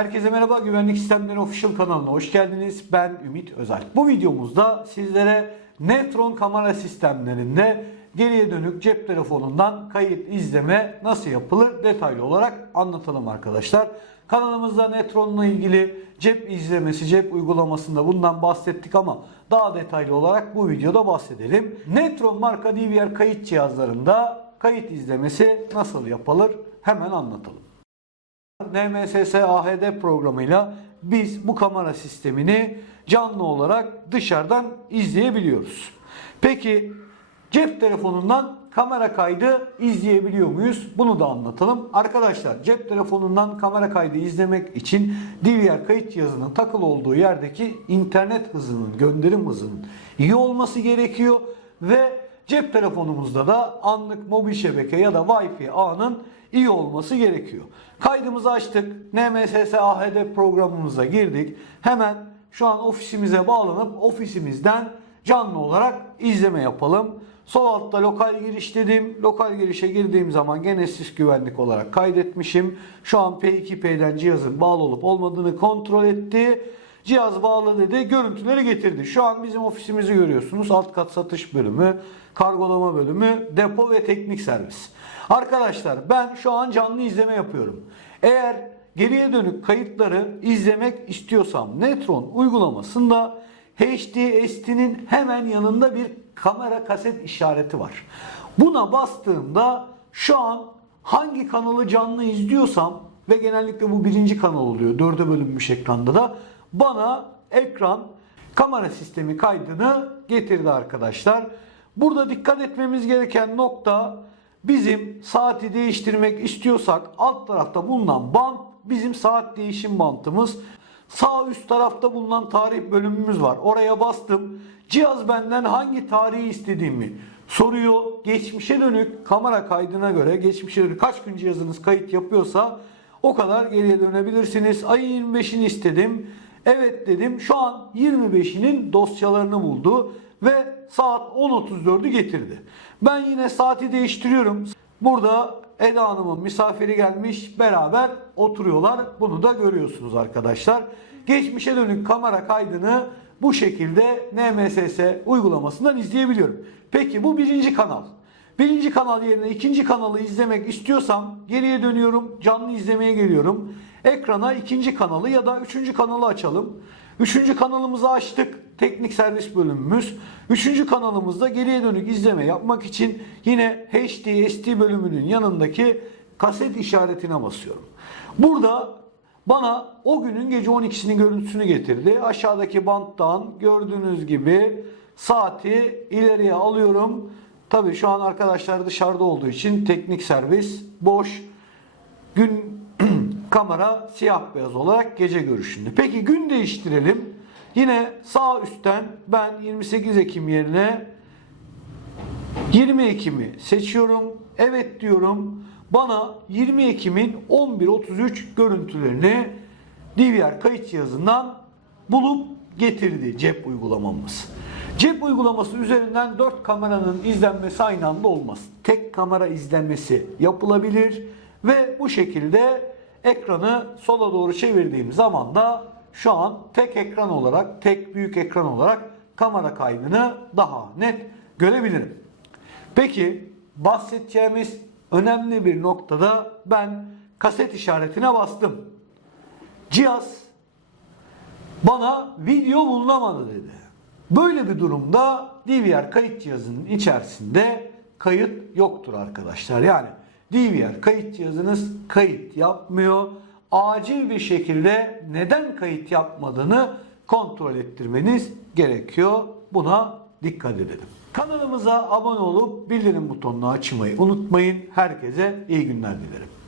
Herkese merhaba. Güvenlik Sistemleri Official kanalına hoş geldiniz. Ben Ümit Özel. Bu videomuzda sizlere Netron kamera sistemlerinde geriye dönük cep telefonundan kayıt izleme nasıl yapılır detaylı olarak anlatalım arkadaşlar. Kanalımızda Netron'la ilgili cep izlemesi, cep uygulamasında bundan bahsettik ama daha detaylı olarak bu videoda bahsedelim. Netron marka DVR kayıt cihazlarında kayıt izlemesi nasıl yapılır hemen anlatalım. NMSS AHD programıyla biz bu kamera sistemini canlı olarak dışarıdan izleyebiliyoruz. Peki cep telefonundan kamera kaydı izleyebiliyor muyuz? Bunu da anlatalım. Arkadaşlar cep telefonundan kamera kaydı izlemek için DVR kayıt cihazının takılı olduğu yerdeki internet hızının, gönderim hızının iyi olması gerekiyor ve cep telefonumuzda da anlık mobil şebeke ya da Wi-Fi ağının iyi olması gerekiyor. Kaydımızı açtık. NMSS AHD programımıza girdik. Hemen şu an ofisimize bağlanıp ofisimizden canlı olarak izleme yapalım. Sol altta lokal giriş dedim. Lokal girişe girdiğim zaman Genesis güvenlik olarak kaydetmişim. Şu an P2P'den cihazın bağlı olup olmadığını kontrol etti. Cihaz bağlı dedi. Görüntüleri getirdi. Şu an bizim ofisimizi görüyorsunuz. Alt kat satış bölümü, kargolama bölümü, depo ve teknik servis. Arkadaşlar ben şu an canlı izleme yapıyorum. Eğer geriye dönük kayıtları izlemek istiyorsam Netron uygulamasında HDST'nin hemen yanında bir kamera kaset işareti var. Buna bastığımda şu an hangi kanalı canlı izliyorsam ve genellikle bu birinci kanal oluyor. Dörde bölünmüş ekranda da bana ekran kamera sistemi kaydını getirdi arkadaşlar. Burada dikkat etmemiz gereken nokta bizim saati değiştirmek istiyorsak alt tarafta bulunan bant bizim saat değişim bantımız. Sağ üst tarafta bulunan tarih bölümümüz var. Oraya bastım. Cihaz benden hangi tarihi istediğimi soruyor. Geçmişe dönük kamera kaydına göre geçmişe dönük kaç gün cihazınız kayıt yapıyorsa o kadar geriye dönebilirsiniz. Ayın 25'ini istedim. Evet dedim. Şu an 25'inin dosyalarını buldu ve saat 10.34'ü getirdi. Ben yine saati değiştiriyorum. Burada Eda Hanım'ın misafiri gelmiş. Beraber oturuyorlar. Bunu da görüyorsunuz arkadaşlar. Geçmişe dönük kamera kaydını bu şekilde NMSS uygulamasından izleyebiliyorum. Peki bu birinci kanal. Birinci kanal yerine ikinci kanalı izlemek istiyorsam geriye dönüyorum. Canlı izlemeye geliyorum. Ekrana ikinci kanalı ya da üçüncü kanalı açalım. Üçüncü kanalımızı açtık. Teknik servis bölümümüz. Üçüncü kanalımızda geriye dönük izleme yapmak için yine HD, SD bölümünün yanındaki kaset işaretine basıyorum. Burada bana o günün gece 12'sinin görüntüsünü getirdi. Aşağıdaki banttan gördüğünüz gibi saati ileriye alıyorum. Tabii şu an arkadaşlar dışarıda olduğu için teknik servis boş. Gün kamera siyah beyaz olarak gece görüşünde. Peki gün değiştirelim. Yine sağ üstten ben 28 Ekim yerine 20 Ekim'i seçiyorum. Evet diyorum. Bana 20 Ekim'in 11.33 görüntülerini DVR kayıt cihazından bulup getirdi cep uygulamamız. Cep uygulaması üzerinden 4 kameranın izlenmesi aynı anda olmaz. Tek kamera izlenmesi yapılabilir ve bu şekilde ekranı sola doğru çevirdiğim zaman da şu an tek ekran olarak, tek büyük ekran olarak kamera kaydını daha net görebilirim. Peki bahsedeceğimiz önemli bir noktada ben kaset işaretine bastım. Cihaz bana video bulunamadı dedi. Böyle bir durumda DVR kayıt cihazının içerisinde kayıt yoktur arkadaşlar. Yani DVR kayıt cihazınız kayıt yapmıyor. Acil bir şekilde neden kayıt yapmadığını kontrol ettirmeniz gerekiyor. Buna dikkat edelim. Kanalımıza abone olup bildirim butonunu açmayı unutmayın. Herkese iyi günler dilerim.